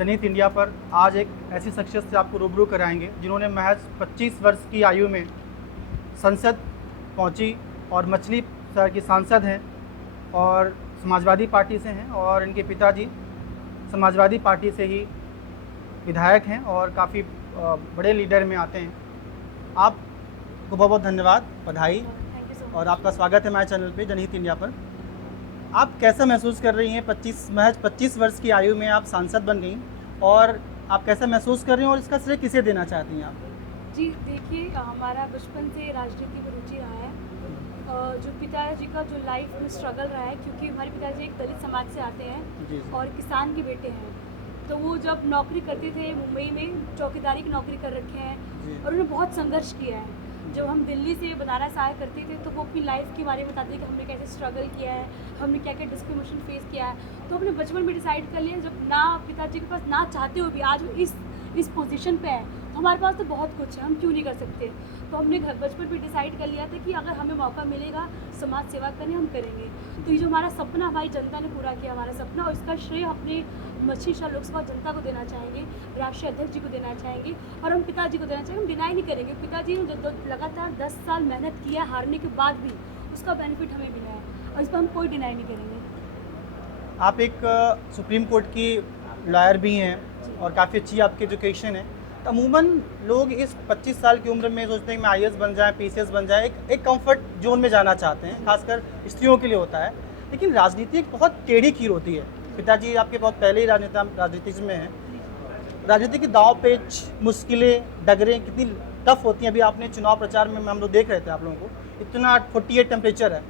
जनहित इंडिया पर आज एक ऐसी शख्सियत से आपको रूबरू कराएंगे जिन्होंने महज 25 वर्ष की आयु में संसद पहुंची और मछली शहर की सांसद हैं और समाजवादी पार्टी से हैं और इनके पिताजी समाजवादी पार्टी से ही विधायक हैं और काफ़ी बड़े लीडर में आते हैं। आपको बहुत बहुत धन्यवाद, बधाई और आपका स्वागत है हमारे चैनल पे जनहित इंडिया पर। आप कैसा महसूस कर रही हैं महज 25 वर्ष की आयु में आप सांसद बन गई और आप कैसा महसूस कर रही हैं और इसका श्रेय किसे देना चाहती हैं आप? जी देखिए, हमारा बचपन से राजनीति में रुचि रहा है। जो पिताजी का जो लाइफ में स्ट्रगल रहा है, क्योंकि हमारे पिताजी एक दलित समाज से आते हैं और किसान के बेटे हैं, तो वो जब नौकरी करते थे मुंबई में चौकीदारी की नौकरी कर रखे हैं और उन्होंने बहुत संघर्ष किया है। जब हम दिल्ली से बनारस आया करते थे तो वो अपनी लाइफ के बारे में बताते थे कि हमने कैसे स्ट्रगल किया है, हमने क्या क्या डिस्क्रिमिनेशन फेस किया है। तो हमने बचपन में डिसाइड कर लिया, जब ना पिताजी के पास ना चाहते हुए भी आज वो इस पोजीशन पे है, तो हमारे पास तो बहुत कुछ है, हम क्यों नहीं कर सकते। तो हमने बचपन में डिसाइड कर लिया था कि अगर हमें मौका मिलेगा समाज सेवा करने हम करेंगे। तो ये जो हमारा सपना हमारी जनता ने पूरा किया, हमारा सपना, और इसका श्रेय अपने मछली शहर लोकसभा जनता को देना चाहेंगे, राष्ट्रीय अध्यक्ष जी को देना चाहेंगे और हम पिताजी को देना चाहेंगे। हम डिनाई नहीं करेंगे, पिताजी ने जो लगातार 10 साल मेहनत किया हारने के बाद भी उसका बेनिफिट हमें मिला है और इस पर हम कोई डिनाई नहीं करेंगे। आप एक सुप्रीम कोर्ट की लॉयर भी हैं और काफ़ी अच्छी आपकी एजुकेशन है। तो अमूमन लोग इस 25 साल की उम्र में सोचते हैं कि मैं IAS बन जाए, PCS बन जाए, एक कंफर्ट जोन में जाना चाहते हैं, खासकर स्त्रियों के लिए होता है। लेकिन राजनीति एक बहुत टेढ़ी खीर होती है। पिताजी आपके बहुत पहले ही राजनीति में हैं। राजनीति के दांव पेच, मुश्किलें, डगरें कितनी टफ होती हैं। अभी आपने चुनाव प्रचार में हम लोग देख रहे थे आप लोगों को, इतना 48 टेम्परेचर है,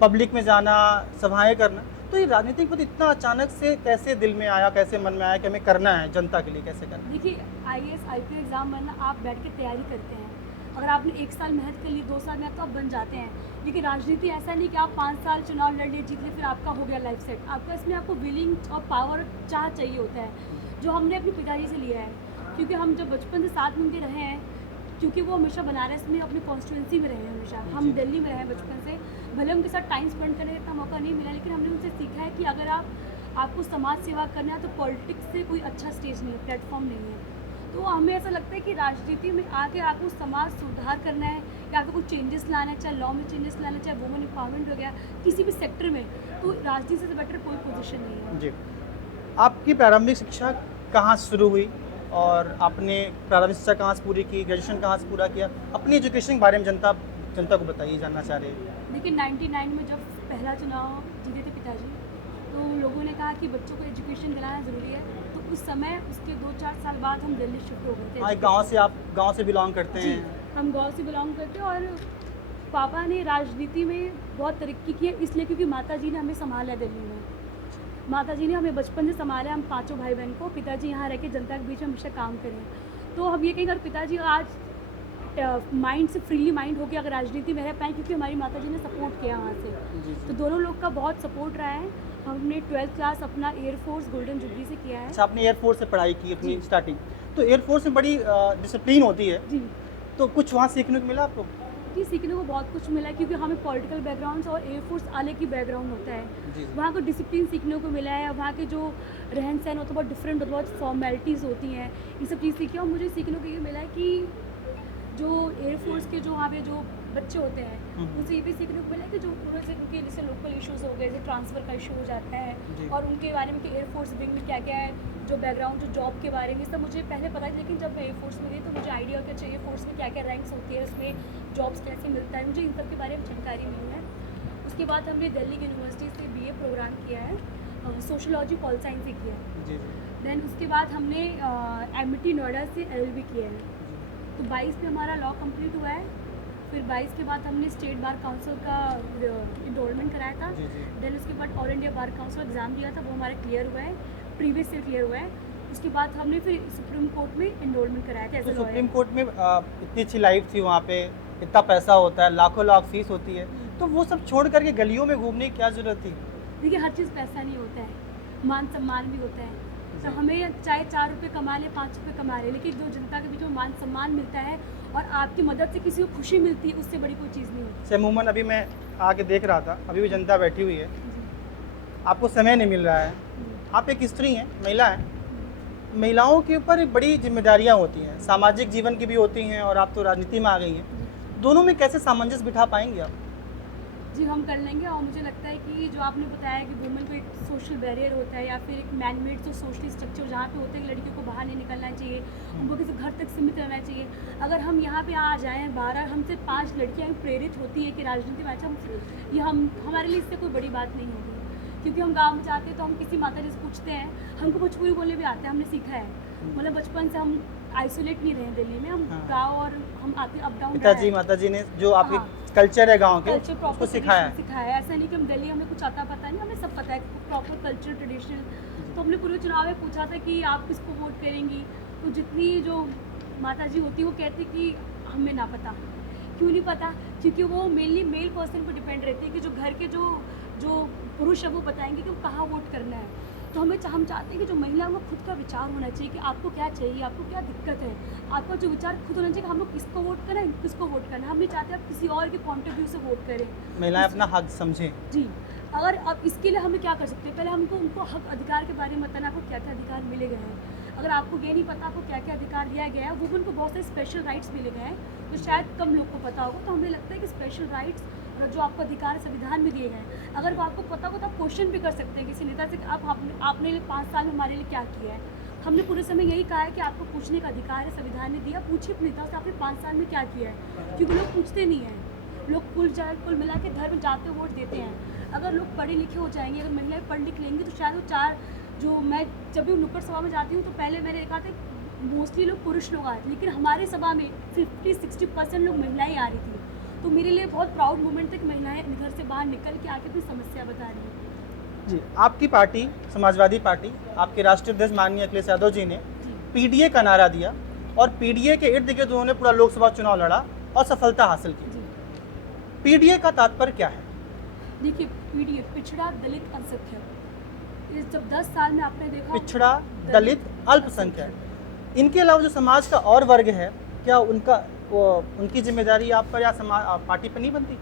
पब्लिक में जाना, सभाएँ करना। तो ये राजनीतिक पद इतना अचानक से कैसे दिल में आया, कैसे मन में आया कि हमें करना है जनता के लिए, कैसे करना है? देखिए, IAS IPS एग्ज़ाम बनना आप बैठ के तैयारी करते हैं। अगर आपने 1 साल मेहनत कर ली, 2 साल मेहनत, तो आप बन जाते हैं। लेकिन राजनीति ऐसा नहीं कि आप 5 साल चुनाव लड़ लिए, जीत लिए, फिर आपका हो गया लाइफ सेट। आपका इसमें आपको विलिंग और पावर, चाह चाहिए होता है, जो हमने अपने पिताजी से लिया है। क्योंकि हम जब बचपन से साथ में उनके रहे हैं, क्योंकि वो हमेशा बनारस में अपनी कॉन्स्टिट्यूंसी में रहे हैं, हमेशा हम दिल्ली में रहे हैं बचपन से। भले उनके साथ टाइम स्पेंड करने का इतना मौका नहीं मिला, लेकिन हमने उनसे सीखा है कि अगर आपको समाज सेवा करना है तो पॉलिटिक्स से कोई अच्छा स्टेज नहीं है, प्लेटफॉर्म नहीं है। तो हमें ऐसा लगता है कि राजनीति में आके आपको समाज सुधार करना है या आपको कुछ चेंजेस लाना है, चाहे लॉ में चेंजेस लाना है, चाहे वुमेन एम्पावरमेंट हो गया, किसी भी सेक्टर में, तो राजनीति से बेटर कोई पोजीशन नहीं है। जी। आपकी प्रारंभिक शिक्षा कहाँ शुरू हुई और आपने प्रारंभिक शिक्षा कहाँ से पूरी की, ग्रेजुएशन कहाँ से पूरा किया? अपनी एजुकेशन के बारे में जनता को बताइए, जानना चाह रहे हैं। देखिए, 99 में जब पहला चुनाव जीते थे पिताजी, तो लोगों ने कहा कि बच्चों को एजुकेशन दिलाना ज़रूरी है। तो उस समय, उसके 2-4 साल बाद हम दिल्ली शिफ्ट हो गए थे। आप गाँव से बिलोंग करते हैं? हम गाँव से बिलोंग करते हैं और पापा ने राजनीति में बहुत तरक्की की है, इसलिए क्योंकि माता जी ने हमें संभाला दिल्ली में। माता जी ने हमें बचपन से संभाला, हम 5 भाई बहन को। पिताजी यहाँ रह के जनता के बीच में हमेशा काम करें। तो हम ये कहेंगे अगर पिताजी आज माइंड से फ्रीली माइंड होकर अगर राजनीति में रह पाए, क्योंकि हमारी माता जी ने सपोर्ट किया वहाँ से, तो दोनों लोग का बहुत सपोर्ट रहा है। हमने 12th क्लास अपना एयरफोर्स गोल्डन जुबली से किया है। अच्छा, आपने एयरफोर्स से पढ़ाई की अपनी स्टार्टिंग? तो एयरफोर्स में बड़ी डिसिप्लिन होती है जी। तो कुछ वहाँ सीखने को मिला आपको? जी, सीखने को बहुत कुछ मिला, क्योंकि हमें पॉलिटिकल बैकग्राउंड और एयरफोर्स अलग ही बैकग्राउंड होता है। वहाँ को डिसिप्लिन सीखने को मिला है, वहाँ के जो रहन सहन होता है बहुत डिफरेंट होता है, बहुत फॉर्मेलिटीज़ होती हैं, ये सब चीज़ सीखी। और मुझे सीखने को ये मिला है कि जो एयरफोर्स के जो वहाँ पे जो बच्चे होते हैं, उनसे ये भी सीखने को मिला है कि जो उनसे उनके जैसे लोकल इश्यूज़ हो गए, जैसे ट्रांसफ़र का इशू हो जाता है और उनके बारे में कि एयरफोर्स विंग में क्या क्या है, जो बैकग्राउंड, जो जॉब के बारे में, सब मुझे पहले पता है। लेकिन जब मैं एयरफोर्स में गई तो मुझे आइडिया हो कि अच्छा एयरफोर्स में क्या क्या रैंक्स होती है, उसमें जॉब्स कैसे मिलता है, मुझे इन सब के बारे में जानकारी मिली है। उसके बाद हमने दिल्ली यूनिवर्सिटी से BA प्रोग्राम किया है, सोशोलॉजी पॉल साइंस से किया है। देन उसके बाद हमने MIT नोएडा से LLB किया है। तो 22 में हमारा लॉ कंप्लीट हुआ है। फिर 22 के बाद हमने स्टेट बार काउंसिल का इनरोलमेंट कराया था। देन उसके बाद all India bar council exam दिया था, वो हमारा क्लियर हुआ है, प्रीवियस ईयर क्लियर हुआ है। उसके बाद हमने फिर सुप्रीम कोर्ट में इनरोलमेंट कराया था। तो सुप्रीम कोर्ट में इतनी अच्छी लाइफ थी, वहाँ पे इतना पैसा होता है, लाखों लाख फीस होती है, तो वो सब छोड़ करके गलियों में घूमने की क्या ज़रूरत थी? देखिए, हर चीज़ पैसा नहीं होता है, मान सम्मान भी होता है। तो हमें चाहे 4 रुपये कमा ले, 5 रुपये कमा ले, लेकिन जो जनता के बीच में मान सम्मान मिलता है और आपकी मदद से किसी को खुशी मिलती है, उससे बड़ी कोई चीज़ नहीं होती। अमूमन अभी मैं आके देख रहा था, अभी भी जनता बैठी हुई है, आपको समय नहीं मिल रहा है, आप एक स्त्री हैं, महिला हैं, महिलाओं के ऊपर एक बड़ी जिम्मेदारियां होती हैं, सामाजिक जीवन की भी होती हैं, और आप तो राजनीति में आ गई हैं। दोनों में कैसे सामंजस्य बिठा पाएंगे आप? जी हम कर लेंगे। और मुझे लगता है कि जो आपने बताया कि वुमेन को एक सोशल बैरियर होता है या फिर एक मैन मेड जो सोशल स्ट्रक्चर जहाँ पे होते हैं कि लड़कियों को बाहर नहीं निकलना चाहिए, उनको किसी घर तक सीमित रहना चाहिए। अगर हम यहाँ पे आ जाएँ, 12 हमसे 5 लड़कियाँ प्रेरित होती हैं कि राजनीति में अच्छा, ये हम हमारे लिए इससे कोई बड़ी बात नहीं होगी। क्योंकि हम गाँव में जाते हैं तो हम किसी माता जी से पूछते हैं, हमको भोजपुरी बोलने भी आते हैं, हमने सीखा है। मतलब बचपन से हम आइसोलेट नहीं रहे दिल्ली में, हम गाँव और हम आते अप डाउन। पिताजी माताजी ने जो आपके कल्चर है गांव के, उसको सिखाया है। ऐसा नहीं कि हम दिल्ली हमें कुछ आता पता नहीं, हमें सब पता है प्रॉपर कल्चर ट्रेडिशनल। तो हमने पूरे चुनाव में पूछा था कि आप किसको वोट करेंगी, तो जितनी जो माता जी होती है वो कहती कि हमें ना पता। क्यों नहीं पता? क्योंकि वो मेनली मेल पर्सन पर डिपेंड रहती है कि जो घर के जो पुरुष है वो बताएंगे कि वो कहाँ वोट करना है। तो हम चाहते हैं कि जो महिला को खुद का विचार होना चाहिए कि आपको क्या चाहिए, आपको क्या दिक्कत है, आपका जो विचार खुद होना चाहिए कि हम लोग किसको वोट करें, किसको वोट करना है। हम नहीं चाहते आप किसी और के पॉइंट ऑफ व्यू से वोट करें। महिलाएं अपना हक समझें। जी, अगर अब इसके लिए हमें क्या कर सकते हैं, पहले हमको उनको हक अधिकार के बारे में बताना, आपको क्या क्या अधिकार मिले गए हैं। अगर आपको ये नहीं पता आपको क्या क्या अधिकार दिया गया है, वो उनको बहुत सारे स्पेशल राइट्स मिले गए हैं तो शायद कम लोग को पता होगा। तो हमें लगता है कि स्पेशल राइट्स जो आपको अधिकार संविधान में दिए गए हैं, अगर वो आपको पता हो तो आप क्वेश्चन भी कर सकते हैं किसी नेता से कि आपने 5 साल में हमारे लिए क्या किया है। हमने पूरे समय यही कहा है कि आपको पूछने का अधिकार है, संविधान ने दिया, पूछिए अपने नेता से आपने 5 साल में क्या किया है। क्योंकि लोग पूछते नहीं हैं, लोग कुल मिला के धर्म जाते वोट देते हैं। अगर लोग पढ़े लिखे हो जाएंगे, अगर महिलाएं पढ़ लिख लेंगी तो शायद वो 4 जो मैं जब भी नुक्कड़ सभा में जाती हूँ तो पहले मैंने देखा था मोस्टली लोग पुरुष लोग आए थे, लेकिन हमारे सभा में 50-60% लोग महिलाएं आ रही थी। तो मेरे लिए बहुत प्राउड मोमेंट था कि महिलाएं घर से बाहर निकल के आके अपनी समस्या बता रही हैं। जी, आपकी पार्टी समाजवादी पार्टी, आपके राष्ट्रीय अध्यक्ष माननीय अखिलेश यादव जी ने पीडीए का नारा दिया और पीडीए के इर्द गिर्द उन्होंने पूरा लोकसभा चुनाव लड़ा और सफलता हासिल की। पीडीए का तात्पर्य क्या है? देखिए, पीडीए पिछड़ा दलित अल्पसंख्यक, जब 10 साल में आपने देखा पिछड़ा दलित अल्पसंख्यक, इनके अलावा जो समाज का और वर्ग है, क्या उनकी जिम्मेदारी आप पर या पार्टी पर नहीं बनती?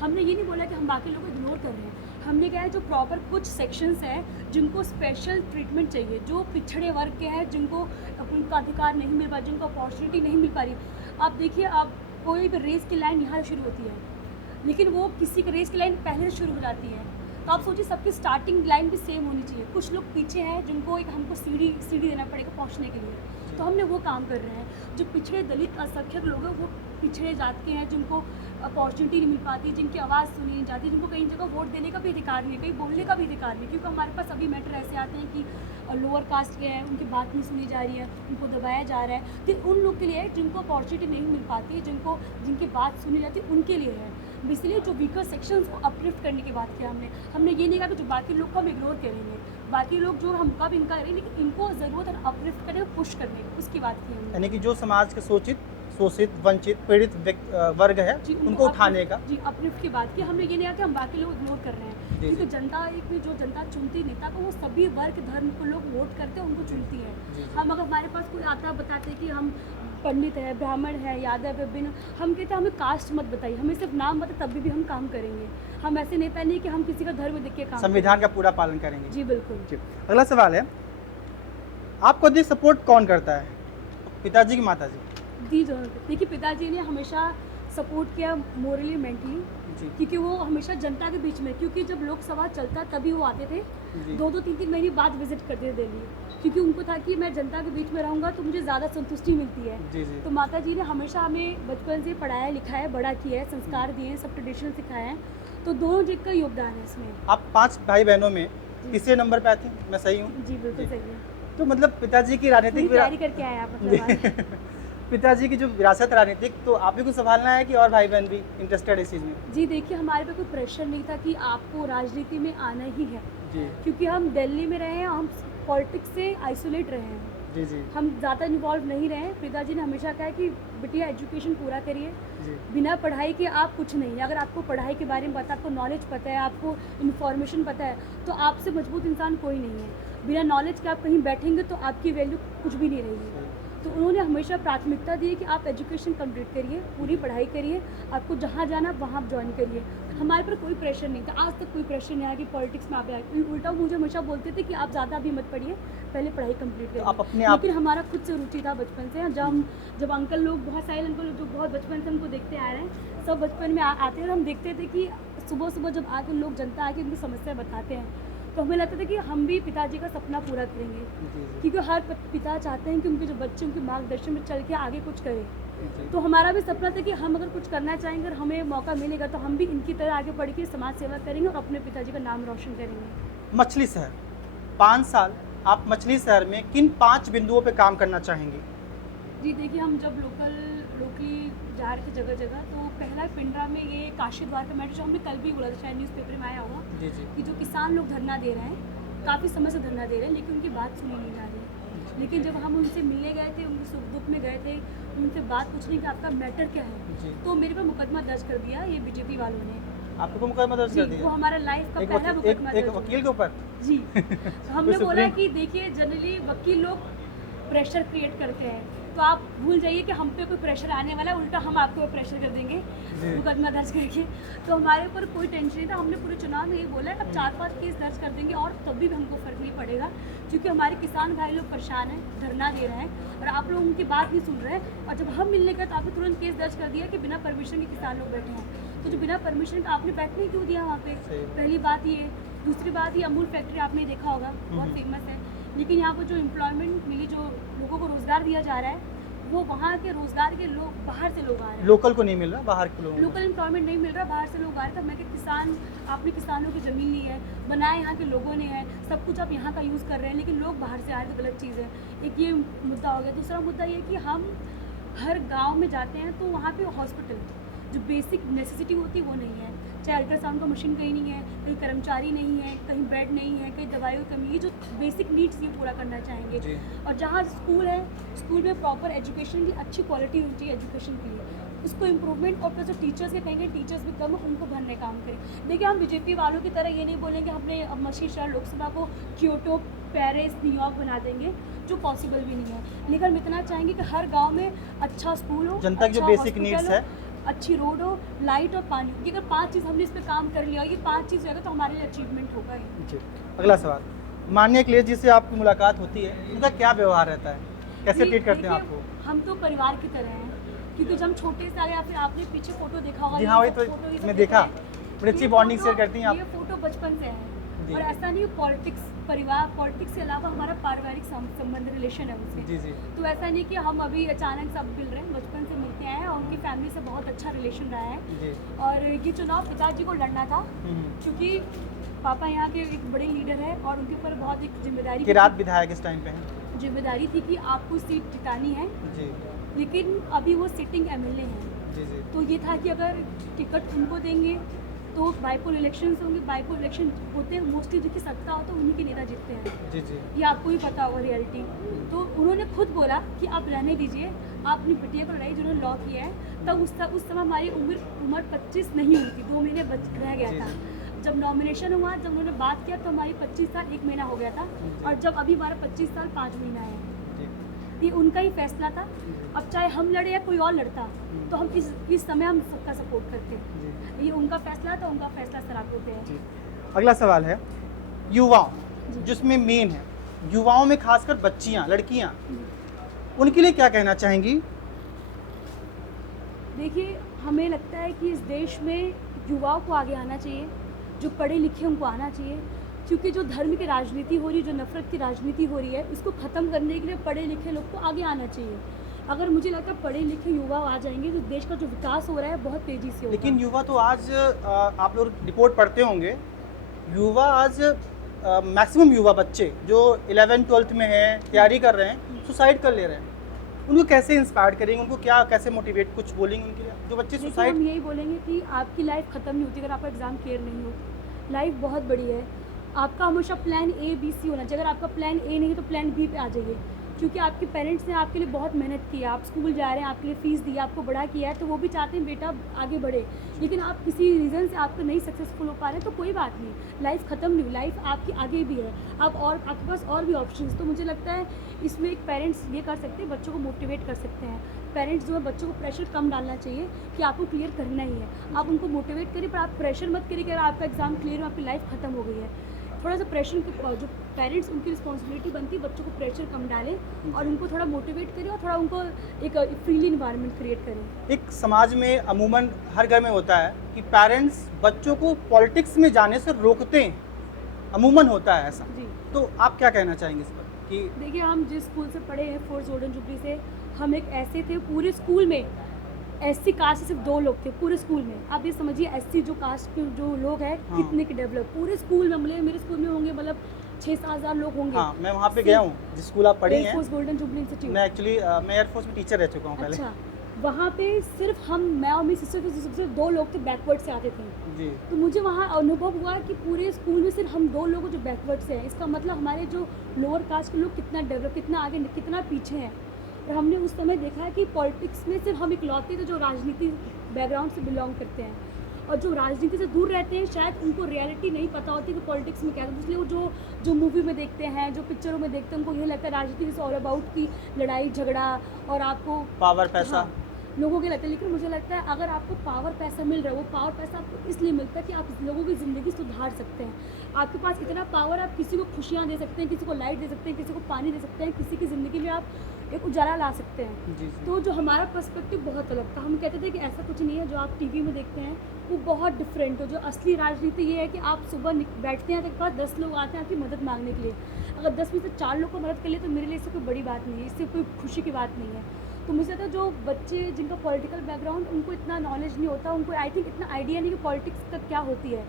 हमने ये नहीं बोला कि हम बाकी लोगों को इग्नोर कर रहे हैं। हमने कहा है जो प्रॉपर कुछ सेक्शंस हैं जिनको स्पेशल ट्रीटमेंट चाहिए, जो पिछड़े वर्ग के हैं, जिनको उनका अधिकार नहीं मिल पा, जिनको अपॉर्चुनिटी नहीं मिल पा रही। आप देखिए, आप कोई भी रेस की लाइन यहाँ शुरू होती है, लेकिन वो किसी की रेस की लाइन पहले से शुरू हो जाती है। तो आप सोचिए सबकी स्टार्टिंग लाइन भी सेम होनी चाहिए। कुछ लोग पीछे हैं जिनको एक हमको सीढ़ी देना पड़ेगा पहुंचने के लिए, तो हमने वो काम कर रहे हैं। जो पिछड़े दलित अल्पसंख्यक लोग हैं वो पिछड़े जात के हैं, जिनको अपॉर्चुनिटी नहीं मिल पाती, जिनकी आवाज़ सुनी नहीं जाती, जिनको कई जगह वोट देने का भी अधिकार नहीं, कहीं बोलने का भी अधिकार नहीं। क्योंकि हमारे पास अभी मैटर ऐसे आते हैं कि लोअर कास्ट के हैं, उनकी बात नहीं सुनी जा रही है, उनको दबाया जा रहा है। तो उन लोग के लिए है जिनको अपॉर्चुनिटी नहीं मिल पाती, जिनकी बात सुनी जाती है, उनके लिए है। इसलिए जो वीकर सेक्शंस को अपलिफ्ट करने की बात किया हमने ये नहीं कहा कि जो बाकी लोग को हम इग्नोर करेंगे, बाकी लोग जो हमका भी इनकार करें, लेकिन इनको ज़रूरत है अपलिफ्ट करने पुश करने की, उसकी बात की हमने। यानी कि जो समाज के शोषित वंचित पीड़ित वर्ग है उनको उठाने का अपलिफ्ट की बात की। हमने ये नहीं कहा कि हम बाकी लोग इग्नोर कर रहे हैं, क्योंकि जो जनता चुनती नेता को वो सभी वर्ग धर्म को लोग वोट करते हैं, उनको चुनती है। हम अगर हमारे पास कोई आता बताते कि हम पंडित है, ब्राह्मण है, यादव है, बिन, हम कहते हैं हमें कास्ट मत बताइए, हमें सिर्फ नाम बता, तब भी हम काम करेंगे। हम ऐसे नेता नहीं कि हम किसी का धर्म देख के काम, संविधान का पूरा पालन करेंगे। जी बिल्कुल। जी, अगला सवाल है, आपको अधिक सपोर्ट कौन करता है, पिताजी की माताजी? जी दोनों। देखिए, पिताजी ने हमेशा सपोर्ट किया मोरली मेंटली, क्योंकि वो हमेशा जनता के बीच में, क्योंकि जब लोकसभा चलता तभी वो आते थे, 2-3 महीने बाद विजिट करते थे दिल्ली, क्योंकि उनको था कि मैं जनता के बीच में रहूँगा तो मुझे ज़्यादा संतुष्टि मिलती है। तो माता जी ने हमेशा हमें बचपन से पढ़ाया लिखाया, बड़ा किया है, संस्कार दिए हैं, सब ट्रेडिशनल सिखाया है। तो दोनों जी का योगदान है इसमें। आप 5 भाई बहनों में तीसरे नंबर पे आते हैं, मैं सही हूँ? जी बिल्कुल सही है। तो मतलब पिताजी की राजनीतिक तैयारी करके आए आप मतलब पिताजी की जो विरासत राजनीतिक, तो आप भी कुछ संभालना है कि और भाई बहन भी इंटरेस्टेड इस चीज़ में? जी देखिए, हमारे पे कोई प्रेशर नहीं था कि आपको राजनीति में आना ही है जी, क्योंकि हम दिल्ली में रहे हैं, हम पॉलिटिक्स से आइसोलेट रहे हैं। जी जी, हम ज़्यादा इन्वॉल्व नहीं रहे। पिताजी ने हमेशा कहा कि बिटिया एजुकेशन पूरा करिए, बिना पढ़ाई के आप कुछ नहीं है। अगर आपको पढ़ाई के बारे में पता, आपको नॉलेज पता है, आपको इन्फॉर्मेशन पता है, तो आपसे मजबूत इंसान कोई नहीं है। बिना नॉलेज के आप कहीं बैठेंगे तो आपकी वैल्यू कुछ भी नहीं रहेगी। तो उन्होंने हमेशा प्राथमिकता दी है कि आप एजुकेशन कंप्लीट करिए, पूरी पढ़ाई करिए, आपको जहाँ जाना वहाँ आप ज्वाइन करिए। हमारे पर कोई प्रेशर नहीं था, आज तक कोई प्रेशर नहीं आया कि पॉलिटिक्स में आप आए। उल्टा मुझे हमेशा बोलते थे कि आप ज़्यादा अभी मत पढ़िए, पहले पढ़ाई कंप्लीट करिए। आप अपने आप लेकिन हमारा खुद से रुचि था बचपन से। जब अंकल लोग, बहुत सारे अंकल जो बहुत बचपन से हमको देखते आ रहे हैं, सब बचपन में आते हैं, हम देखते थे कि सुबह सुबह जब आके लोग, जनता आके उनकी समस्या बताते हैं, तो हमें लगता था कि हम भी पिताजी का सपना पूरा करेंगे। क्योंकि हर पिता चाहते हैं कि उनके जो बच्चे उनके मार्गदर्शन में चल के आगे कुछ करें। तो हमारा भी सपना था कि हम अगर कुछ करना चाहेंगे और हमें मौका मिलेगा तो हम भी इनकी तरह आगे बढ़ के समाज सेवा करेंगे और अपने पिताजी का नाम रोशन करेंगे। मछली शहर 5 साल आप मछली शहर में किन 5 बिंदुओं पे काम करना चाहेंगे? जी देखिए, हम जब लोकली जा रहे थे जगह जगह, तो पहला पिंडरा में ये काशी द्वार का मैटर जो हमने कल भी बोला था, शायद न्यूज़पेपर में आया होगा, जी जी। कि जो किसान लोग धरना दे रहे हैं, काफ़ी समय से धरना दे रहे हैं, लेकिन उनकी बात सुनी नहीं जा रही। लेकिन जब हम उनसे मिलने गए थे, उनके सुख दुख में गए थे, उनसे बात पूछने कि आपका मैटर क्या है, तो मेरे पर मुकदमा दर्ज कर दिया ये बीजेपी वालों ने। आपको मुकदमा दर्ज कर दिया? वो हमारा लाइफ का पहला मुकदमा एक वकील के ऊपर? जी। हमने बोला कि देखिए, जनरली वकील लोग प्रेशर क्रिएट करते हैं, तो आप भूल जाइए कि हम पे कोई प्रेशर आने वाला है, उल्टा हम आपको प्रेशर कर देंगे मुकदमा दर्ज करके। तो हमारे ऊपर कोई टेंशन नहीं था। हमने पूरे चुनाव में ये बोला है, अब 4-5 केस दर्ज कर देंगे और तब भी हमको फ़र्क नहीं पड़ेगा, क्योंकि हमारे किसान भाई लोग परेशान हैं, धरना दे रहे हैं और आप लोग उनकी बात नहीं सुन रहे हैं। और जब हम मिलने गए तो आपने तुरंत केस दर्ज कर दिया कि बिना परमिशन के किसान लोग बैठे हैं। तो जो बिना परमिशन का आपने बैठने क्यों दिया वहाँ पे? पहली बात ये। दूसरी बात, ये अमूल फैक्ट्री आपने देखा होगा, बहुत फेमस है, लेकिन यहाँ पर जो एम्प्लॉयमेंट मिली, जो लोगों को रोज़गार दिया जा रहा है, वो वहाँ के रोज़गार के लोग, बाहर से लोग आ रहे हैं। लोकल को नहीं मिल रहा, बाहर के लोगों को। लोकल एम्प्लॉयमेंट नहीं मिल रहा, बाहर से लोग आ रहे हैं। तब मैं कि किसान, आपने किसानों की ज़मीन ली है, बनाए यहाँ के लोगों ने है, सब कुछ आप यहाँ का यूज़ कर रहे हैं, लेकिन लोग बाहर से आ रहे हैं, तो गलत चीज़ है। एक ये मुद्दा हो गया। दूसरा मुद्दा ये कि हम हर गाँव में जाते हैं तो वहाँ पर हॉस्पिटल, जो बेसिक नेसेसिटी होती है वो नहीं है। चाहे अल्ट्रासाउंड का मशीन कहीं नहीं है, कहीं कर्मचारी नहीं है, कहीं बेड नहीं है, कहीं दवाइयों की कमी है, जो बेसिक नीड्स ये पूरा करना चाहेंगे। और जहाँ स्कूल है, स्कूल में प्रॉपर एजुकेशन की अच्छी क्वालिटी होनी चाहिए एजुकेशन के लिए, उसको इम्प्रूवमेंट। और प्लस जो टीचर्स के कहेंगे टीचर्स भी कम, उनको भरने काम करें। देखिए, हम बीजेपी वालों की तरह ये नहीं बोलेंगे हमने मछली शहर लोकसभा को क्योटो, पेरिस, न्यूयॉर्क बना देंगे, जो पॉसिबल भी नहीं है। लेकिन हम इतना चाहेंगे कि हर गाँव में अच्छा स्कूल हो, जनता की जो बेसिक नीड्स है, अच्छी रोड हो, लाइट और पानी। ये अगर 5 चीज़ हमने इस पर काम कर लिया, ये 5 चीज़ होगा तो हमारे लिए अचीवमेंट होगा ही। अगला सवाल, माननीय अखिलेश जी से आपकी मुलाकात होती है, उनका क्या व्यवहार रहता है, कैसे ट्रीट करते हैं आपको? हम तो परिवार की तरह हैं, क्योंकि जब हम छोटे से आए, या फिर आपने पीछे फोटो देखा होगा। जी हाँ, वही तो मैं देखा, बड़ी अच्छी बॉन्डिंग शेयर करती हैं आप। ये फोटो बचपन से है, और ऐसा नहीं पॉलिटिक्स, परिवार पॉलिटिक्स के अलावा हमारा पारिवारिक संबंध, रिलेशन है उनसे। जी जी। तो ऐसा नहीं कि हम अभी अचानक सब मिल रहे हैं, बचपन से मिलते आए हैं और उनकी फैमिली से बहुत अच्छा रिलेशन रहा है जी। और ये चुनाव पिताजी को लड़ना था, क्योंकि पापा यहाँ के एक बड़े लीडर है और उनके ऊपर बहुत एक जिम्मेदारी, किरात विधायक इस टाइम पे हैं, जिम्मेदारी थी कि आपको सीट जितानी है जी। लेकिन अभी वो सिटिंग एमएलए हैं। जी जी। तो ये था कि अगर टिकट उनको देंगे तो बाईपोल इलेक्शंस होंगे, बाईपोल इलेक्शन होते हैं मोस्टली, जिनकी सत्ता हो तो उन्हीं के नेता जीतते हैं। जी जी। ये आपको ही पता होगा रियलिटी। तो उन्होंने खुद बोला कि आप रहने दीजिए, आप अपनी बिटिया को लड़ाई, जिन्होंने लॉ किया है। तब उस समय हमारी उम्र 25 नहीं हुई थी, 2 महीने रह गया था। जब नॉमिनेशन हुआ, जब उन्होंने बात किया तो हमारी 25 साल 1 महीना हो गया था, और जब अभी हमारा 25 साल 5 महीना है। ये उनका ही फैसला था। अब चाहे हम लड़े या कोई और लड़ता, तो हम इस समय हम सबका सपोर्ट करते हैं। ये उनका फैसला था, उनका फैसला सराहते होते हैं। अगला सवाल है, युवाओं, जिसमें मेन है युवाओं में खासकर बच्चियां, लड़कियां, उनके लिए क्या कहना चाहेंगी? देखिए, हमें लगता है कि इस देश में युवाओं को आगे आना चाहिए, जो पढ़े लिखे उनको आना चाहिए, क्योंकि जो धर्म की राजनीति हो रही है, जो नफरत की राजनीति हो रही है, उसको ख़त्म करने के लिए पढ़े लिखे लोग को आगे आना चाहिए। अगर मुझे लगता है पढ़े लिखे युवा आ जाएंगे तो देश का जो विकास हो रहा है बहुत तेज़ी से होगा। लेकिन युवा तो आज आप लोग रिपोर्ट पढ़ते होंगे, युवा आज मैक्सिमम युवा बच्चे जो 11th-12th में हैं, तैयारी कर रहे हैं, सुसाइड कर ले रहे हैं। उनको कैसे इंस्पायर करेंगे, उनको क्या कैसे मोटिवेट, कुछ बोलेंगे उनके लिए जो बच्चे सुसाइड? हम यही बोलेंगे कि आपकी लाइफ ख़त्म नहीं होती अगर आपका एग्ज़ाम क्लियर नहीं हो। लाइफ बहुत बड़ी है, आपका हमेशा प्लान A, B, C होना चाहिए। अगर आपका प्लान A नहीं है तो प्लान B पे आ जाइए। क्योंकि आपके पेरेंट्स ने आपके लिए बहुत मेहनत की है, आप स्कूल जा रहे हैं, आपके लिए फ़ीस दी, आपको बड़ा किया है, तो वो भी चाहते हैं बेटा आगे बढ़े। लेकिन आप किसी रीज़न से आपको नहीं सक्सेसफुल हो पा रहे हैं तो कोई बात नहीं, लाइफ ख़त्म नहीं हुई, लाइफ आपकी आगे भी है, आप और आपके पास और भी ऑप्शंस। तो मुझे लगता है इसमें एक पेरेंट्स ये कर सकते हैं, बच्चों को मोटिवेट कर सकते हैं। पेरेंट्स जो है बच्चों को प्रेशर कम डालना चाहिए कि आपको क्लियर करना ही है, आप उनको मोटिवेट करिए, पर आप प्रेशर मत करिए कि अगर आपका एग्ज़ाम क्लियर हो आपकी लाइफ ख़त्म हो गई है। थोड़ा सा प्रेशर जो पेरेंट्स उनकी रिस्पॉन्सिबिलिटी बनती है बच्चों को प्रेशर कम डालें और उनको थोड़ा मोटिवेट करें और थोड़ा उनको एक फ्रीली इन्वायरमेंट क्रिएट करें। एक समाज में अमूमन हर घर में होता है कि पेरेंट्स बच्चों को पॉलिटिक्स में जाने से रोकते हैं, अमूमन होता है ऐसा। जी, तो आप क्या कहना चाहेंगे इस पर कि देखिए हम जिस स्कूल से पढ़े हैं फोर्स गोल्डन जुबली से, हम एक ऐसे थे पूरे स्कूल में एससी कास्ट से सिर्फ 2 लोग थे पूरे स्कूल में। आप ये समझिए एससी जो कास्ट के जो लोग हैं हाँ। कितने के डेवलप पूरे स्कूल में, मतलब मेरे स्कूल में होंगे मतलब 6-7 हज़ार लोग होंगे। हाँ, मैं वहाँ पे गया हूँ जिस स्कूल आप पढ़ी हैं। Air force golden jubilee institute. मैं एक्चुअली मैं एयरफोर्स में टीचर रह चुका हूँ पहले। अच्छा, वहाँ पे सिर्फ मैं और मेरी सिस्टर सिर्फ 2 लोग थे बैकवर्ड से आते थे। जी तो मुझे वहाँ अनुभव हुआ कि पूरे स्कूल में सिर्फ हम 2 लोग जो बैकवर्ड से हैं, इसका मतलब हमारे जो लोअर कास्ट के लोग कितना डेवलप, कितना आगे, कितना पीछे हैं। और हमने उस समय देखा है कि पॉलिटिक्स में सिर्फ हम इकलौते थे जो राजनीति बैकग्राउंड से बिलोंग करते हैं, और जो राजनीति से दूर रहते हैं शायद उनको रियलिटी नहीं पता होती कि पॉलिटिक्स में क्या है। इसलिए वो जो मूवी में देखते हैं, जो पिक्चरों में देखते हैं, उनको ये लगता है राजनीति इज ऑल अबाउट की लड़ाई झगड़ा और आपको पावर पैसा। हाँ, लोगों के लगता है। लेकिन मुझे लगता है अगर आपको पावर पैसा मिल रहा है, वो पावर पैसा आपको इसलिए मिलता है कि आप लोगों की ज़िंदगी सुधार सकते हैं। आपके पास इतना पावर, आप किसी को खुशियाँ दे सकते हैं, किसी को लाइट दे सकते हैं, किसी को पानी दे सकते हैं, किसी की ज़िंदगी में आप एक उजाला ला सकते हैं। जी जी। तो जो हमारा पर्सपेक्टिव बहुत अलग था, हम कहते थे कि ऐसा कुछ नहीं है जो आप टीवी में देखते हैं वो बहुत डिफरेंट हो। जो असली राजनीति ये है कि आप सुबह बैठते हैं, आपके पास 10 लोग आते हैं आपकी मदद मांगने के लिए, अगर 10 में से 4 लोग को मदद कर लिए तो मेरे लिए इससे कोई बड़ी बात नहीं है, इससे कोई खुशी की बात नहीं है। तो मुझे लगता है जो बच्चे जिनका पॉलिटिकल बैकग्राउंड, उनको इतना नॉलेज नहीं होता, उनको आई थिंक इतना आइडिया नहीं कि पॉलिटिक्स का क्या होती है।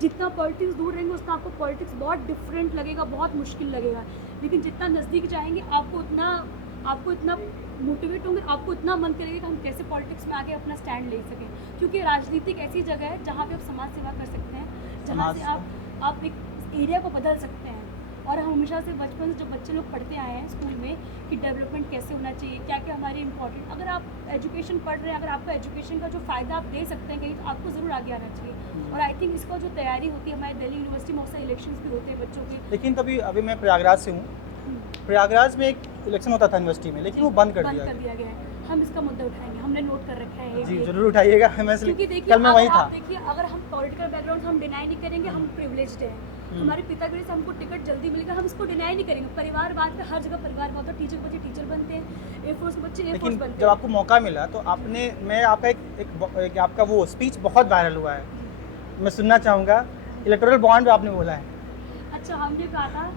जितना पॉलिटिक्स दूर रहेंगे उतना आपको पॉलिटिक्स बहुत डिफरेंट लगेगा, बहुत मुश्किल लगेगा। लेकिन जितना नज़दीक जाएंगे आपको इतना मोटिवेट होंगे, आपको इतना मन करेगा कि हम कैसे पॉलिटिक्स में आके अपना स्टैंड ले सकें। क्योंकि राजनीति एक ऐसी जगह है जहाँ पे आप समाज सेवा कर सकते हैं, जहाँ से आप एक एरिया को बदल सकते हैं। और हम हमेशा से बचपन से जो बच्चे लोग पढ़ते आए हैं स्कूल में कि डेवलपमेंट कैसे होना चाहिए, क्या क्या हमारे इंपॉर्टेंट, अगर आप एजुकेशन पढ़ रहे हैं, अगर आपका एजुकेशन का जो फ़ायदा आप दे सकते हैं कहीं, तो आपको ज़रूर आगे आना चाहिए। और आई थिंक इसका जो तैयारी होती है, हमारे दिल्ली यूनिवर्सिटी में बहुत इलेक्शंस भी होते हैं बच्चों के। लेकिन अभी मैं प्रयागराज से हूँ। प्रयागराज में एक इलेक्शन होता था यूनिवर्सिटी में, लेकिन वो बंद कर दिया गया है। हम इसका मुद्दा उठाएंगे, हमने नोट कर रखा है जी, जरूर उठाइएगा। मैं क्योंकि देखिए कल मैं वहीं था। देखिए अगर हम पॉलिटिकल बैकग्राउंड हम डिनाई नहीं करेंगे, हम प्रिविलेज्ड हैं, हमारे पिता की वजह से हमको टिकट जल्दी मिलेगा, हम इसको डिनाई नहीं करेंगे। परिवार बात पे हर जगह परिवार बहुत है, टीचर बच्चे टीचर बनते हैं, एयरफोर्स के बच्चे एयरफोर्स बनते हैं। जब आपको मौका मिला तो मैं आपका एक आपका वो स्पीच बहुत वायरल हुआ है, मैं सुनना चाहूँगा। इलेक्टोरल बॉन्ड आपने बोला है। अच्छा, हमने कहा था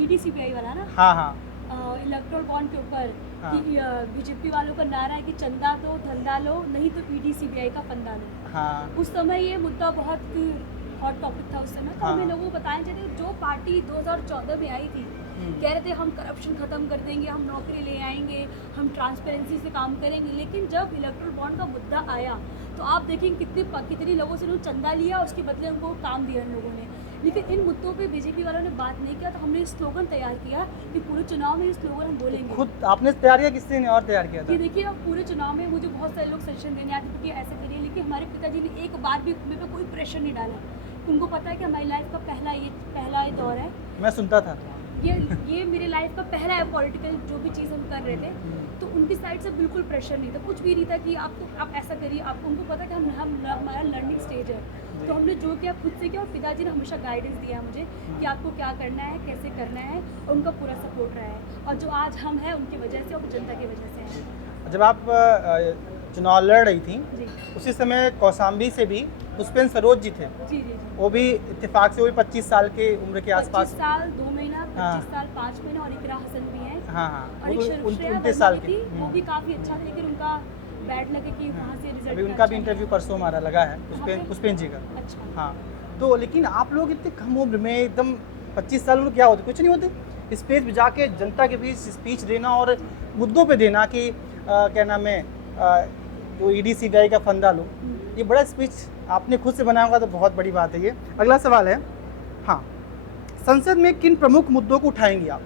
EDCBI वाला ना, हाँ हाँ, इलेक्ट्रोल बॉन्ड के ऊपर हाँ। कि बीजेपी वालों का नारा है कि चंदा दो धंधा लो, नहीं तो EDCBI का फंदा लो। हाँ उस समय ये मुद्दा बहुत हॉट टॉपिक था उस समय। तो हाँ। हमें लोगों को बताया चाहिए, जो पार्टी 2014 में आई थी कह रहे थे हम करप्शन ख़त्म कर देंगे, हम नौकरी ले आएंगे, हम ट्रांसपेरेंसी से काम करेंगे, लेकिन जब इलेक्ट्रोल बॉन्ड का मुद्दा आया तो आप देखें कितने लोगों से उन्होंने चंदा लिया, उसके बदले उनको काम दिया इन लोगों ने। लेकिन इन मुद्दों पे बीजेपी वालों ने बात नहीं किया, तो हमने स्लोगन तैयार किया कि पूरे चुनाव में ये स्लोगन हम बोलेंगे। खुद आपने तैयार किया, किसी ने और तैयार किया था? ये देखिए, अब पूरे चुनाव में मुझे बहुत सारे लोग सजेशन देने आते थे कि ऐसा करिए, लेकिन हमारे पिताजी ने एक बार भी मेरे पे कोई प्रेशर नहीं डाला। उनको पता है कि हमारी लाइफ का पहला ये दौर है। मैं सुनता था। ये मेरे लाइफ का पहला है पॉलिटिकल जो भी चीज़ हम कर रहे थे, तो उनकी साइड से बिल्कुल प्रेशर नहीं था, कुछ भी नहीं था कि आप ऐसा करिए। आपको उनको पता कि हमारा लर्निंग स्टेज है, तो हमने जो किया खुद से किया। और पिताजी ने हमेशा गाइडेंस दिया है मुझे कि आपको क्या करना है, कैसे करना है, और उनका पूरा सपोर्ट रहा है। और जो आज हम हैं उनकी वजह से और जनता की वजह से है। जब आप चुनाव लड़ रही थी जी उसी समय कौशाम्बी से भी पुष्पेंद्र सरोज जी थे, जी जी जी। वो भी इत्तेफाक से, वो भी 25 साल के उम्र के आसपास। 25 साल 2 महीना, 25 हाँ। साल 5 महीना, और इकरा हसन भी हैं। हाँ हाँ, और एक वो श्रेया 29 वर्मा साल भी के। थी, वो भी काफ़ी अच्छा था, लेकिन उनका बैड लगे कि वहाँ से रिजल्ट अभी उनका भी इंटरव्यू परसों हमारा लगा है, पुष्पेंद्र जी का। अच्छा। हाँ, तो लेकिन आप लोग इतने कम उम्र में एकदम 25 साल में क्या होते, कुछ नहीं होते। स्टेज पे जाके जनता के बीच स्पीच देना और मुद्दों पे देना कि क्या नाम है, जो EDCBI का फंदा लो, ये बड़ा स्पीच आपने खुद से बनाया होगा, तो बहुत बड़ी बात है ये। अगला सवाल है, हाँ, संसद में किन प्रमुख मुद्दों को उठाएंगे आप?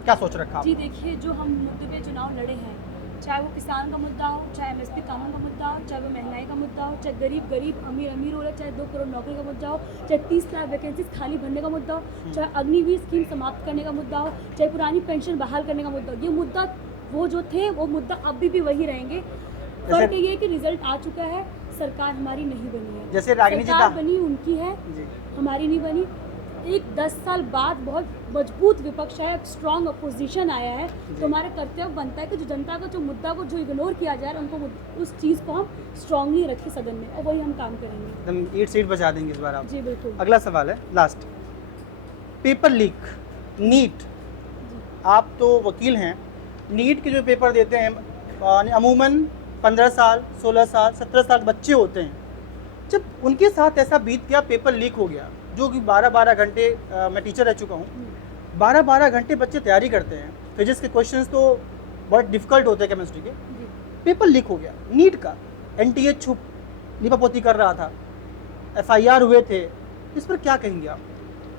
क्या सोच रखा जी आपने? देखिए, जो हम मुद्दे पे चुनाव लड़े हैं, चाहे वो किसान का मुद्दा हो, चाहे एमएसपी कानून का मुद्दा हो, चाहे वो महंगाई का मुद्दा हो, चाहे गरीब गरीब अमीर अमीर हो रहा है, चाहे 2 करोड़ नौकरी का मुद्दा हो, चाहे 30 लाख वैकेंसीज खाली भरने का मुद्दा हो, चाहे अग्निवीर स्कीम समाप्त करने का मुद्दा हो, चाहे पुरानी पेंशन बहाल करने का मुद्दा हो, ये मुद्दा वो जो थे वो मुद्दा अभी भी वही रहेंगे। फर्क ये है कि रिजल्ट आ चुका है, सरकार हमारी नहीं बनी है। जैसे रागिनी जी सरकार का बनी उनकी है, जी हमारी नहीं बनी। एक 10 साल बाद बहुत मजबूत विपक्ष है, स्ट्रांग अपोजिशन आया है, तो हमारा कर्तव्य बनता है कि जो जनता का जो मुद्दा को जो इग्नोर किया जा रहा है उनको उस चीज़ को हम स्ट्रांगली रखें सदन में, और वही हम काम करेंगे। एकदम 8 सीट बचा देंगे इस बार आप। जी बिल्कुल। अगला सवाल है लास्ट, पेपर लीक, नीट, आप तो वकील हैं, नीट के जो पेपर देते हैं अमूमन 15 साल 16 साल 17 साल बच्चे होते हैं, जब उनके साथ ऐसा बीत गया, पेपर लीक हो गया, जो कि 12-12 घंटे मैं टीचर रह चुका हूँ, 12-12 घंटे बच्चे तैयारी करते हैं, फिजिक्स के क्वेश्चंस तो बहुत डिफिकल्ट होते हैं, केमिस्ट्री के, जी। पेपर लीक हो गया नीट का, एनटीए छुप लिपापोती कर रहा था, एफआईआर हुए थे, इस पर क्या कहेंगे आप?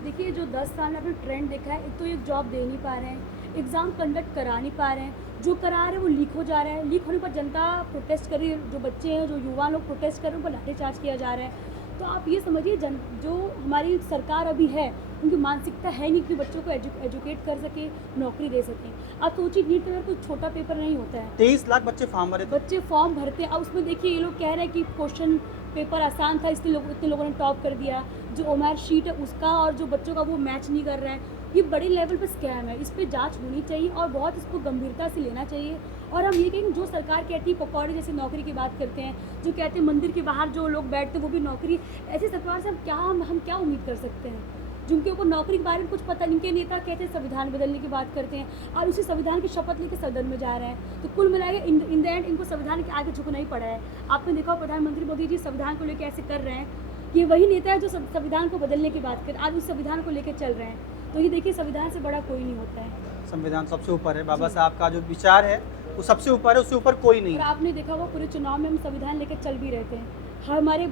देखिए, जो 10 साल में आपने ट्रेंड देखा है, एक तो ये जॉब दे नहीं पा रहे हैं, एग्ज़ाम कंडक्ट करा नहीं पा रहे हैं, जो करा रहे हैं वो लीक हो जा रहा है, लीक होने पर जनता प्रोटेस्ट कर रही है, जो बच्चे हैं जो युवा लोग प्रोटेस्ट कर रहे हैं उन पर लाठीचार्ज किया जा रहा है। तो आप ये समझिए जो हमारी सरकार अभी है उनकी मानसिकता है नहीं कि बच्चों को एजुकेट कर सके, नौकरी दे सकें। आप सोचिए, नीट पेपर कोई छोटा पेपर नहीं होता है, 23 लाख बच्चे फॉर्म भरे थे। बच्चे फॉर्म भरते हैं। अब उसमें देखिए, ये लोग कह रहे हैं कि क्वेश्चन पेपर आसान था इसलिए इतने लोगों ने टॉप कर दिया, जो ओमआर शीट है उसका और जो बच्चों का वो मैच नहीं कर रहा है। ये बड़े लेवल पर स्कैम है, इस पर जांच होनी चाहिए और बहुत इसको गंभीरता से लेना चाहिए। और हम ये कहेंगे, जो सरकार कहती है पकौड़े जैसे नौकरी की बात करते हैं, जो कहते हैं मंदिर के बाहर जो लोग बैठते हैं वो भी नौकरी, ऐसी सरकार से हम क्या उम्मीद कर सकते हैं जिनके ऊपर नौकरी के बारे में कुछ पता नहीं। के नेता कहते हैं संविधान बदलने की बात करते हैं और उसी संविधान की शपथ लेकर सदन में जा रहे हैं। तो कुल मिलाकर इन द एंड इनको संविधान के आगे झुकना ही पड़ा है। आपने देखा प्रधानमंत्री मोदी जी संविधान को लेकर ऐसे कर रहे हैं, ये वही नेता है जो संविधान को बदलने की बात कर, आज उस संविधान को लेकर चल रहे हैं। तो ये देखिए, संविधान से बड़ा कोई नहीं होता है। संविधान सबसे ऊपर है, बाबा साहब का जो विचार है वो सबसे ऊपर है, उससे ऊपर कोई नहीं और है। आपने देखा होगा पूरे चुनाव में हम संविधान लेकर चल भी रहते हैं,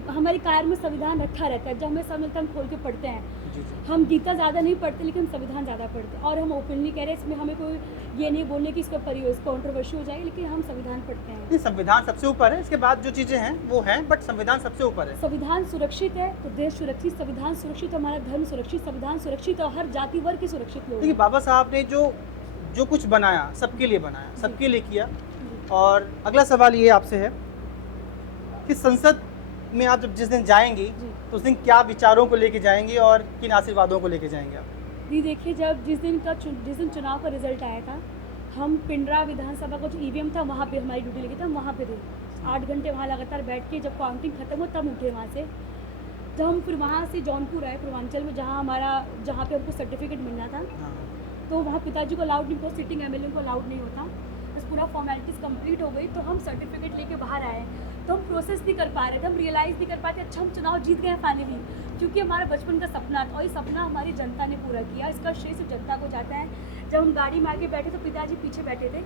हमारी कार में संविधान रखा रहता है, जब हमें समय मिलता है हम खोल के पढ़ते हैं। जी जी। हम गीता ज़्यादा नहीं पढ़ते लेकिन हम संविधान ज़्यादा पढ़ते हैं, और हम ओपनली कह रहे हैं, इसमें हमें कोई ये नहीं बोलने की इसका कॉन्ट्रोवर्सी हो जाएगी, लेकिन हम संविधान पढ़ते हैं। नहीं, संविधान सबसे ऊपर है, इसके बाद जो चीज़ें हैं वो हैं, बट संविधान सबसे ऊपर है। संविधान सुरक्षित है तो देश सुरक्षित, संविधान सुरक्षित है हमारा धर्म सुरक्षित, संविधान सुरक्षित और हर जाति वर्ग के सुरक्षित लोग देखिए, हैं। बाबा साहब ने जो कुछ बनाया सबके लिए बनाया, सबके लिए किया। और अगला सवाल ये आपसे है कि संसद में आप जब जिस दिन जाएंगी जी। तो उस दिन क्या विचारों को लेके जाएंगी और किन आशीर्वादों को लेके जाएंगे आप? जी देखिए, जिस दिन चुनाव का रिजल्ट आया था, हम पिंडरा विधानसभा का जो ईवीएम था वहाँ पे हमारी ड्यूटी लगी थी, हम वहाँ पे थे 8 घंटे वहाँ लगातार बैठ के, जब काउंटिंग खत्म हो तब उठे वहाँ से। जब हम फिर वहाँ से जौनपुर आए पूर्वांचल में, जहाँ पे हमको सर्टिफिकेट मिलना था, हाँ। तो वहाँ पिताजी को अलाउड नहीं, सिटिंग एमएलए को अलाउड नहीं होता। बस पूरा फॉर्मेलिटीज़ कंप्लीट हो गई तो हम सर्टिफिकेट लेके बाहर आए, तो हम प्रोसेस नहीं कर पा रहे थे, हम रियलाइज़ नहीं कर पाते, अच्छा हम चुनाव जीत गए फाइनली, क्योंकि हमारा बचपन का सपना था और ये सपना हमारी जनता ने पूरा किया। इसका श्रेय सिर्फ जनता को जाता है। जब हम गाड़ी में आके बैठे तो पिताजी पीछे बैठे थे,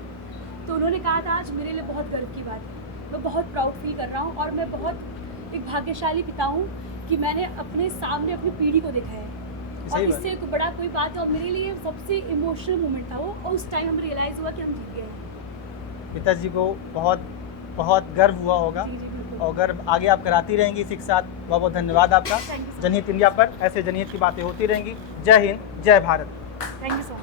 तो उन्होंने कहा था, आज मेरे लिए बहुत गर्व की बात है, मैं बहुत प्राउड फील कर रहा हूँ और मैं बहुत एक भाग्यशाली पिता हूँ कि मैंने अपने सामने अपनी पीढ़ी को देखा है, और सही बात। इससे एक बड़ा कोई बात है। और मेरे लिए सबसे इमोशनल मोमेंट था वो, और उस टाइम हमें रियलाइज़ हुआ कि हम जीत गए। पिताजी को बहुत बहुत गर्व हुआ होगा, जी जी बिल्कुल। और गर्व आगे आप कराती रहेंगी इसी के साथ। बहुत बहुत धन्यवाद आपका। थैंक यू सो जनहित इंडिया पर ऐसे जनहित की बातें होती रहेंगी। जय हिंद, जय Bharat. Thank you so much.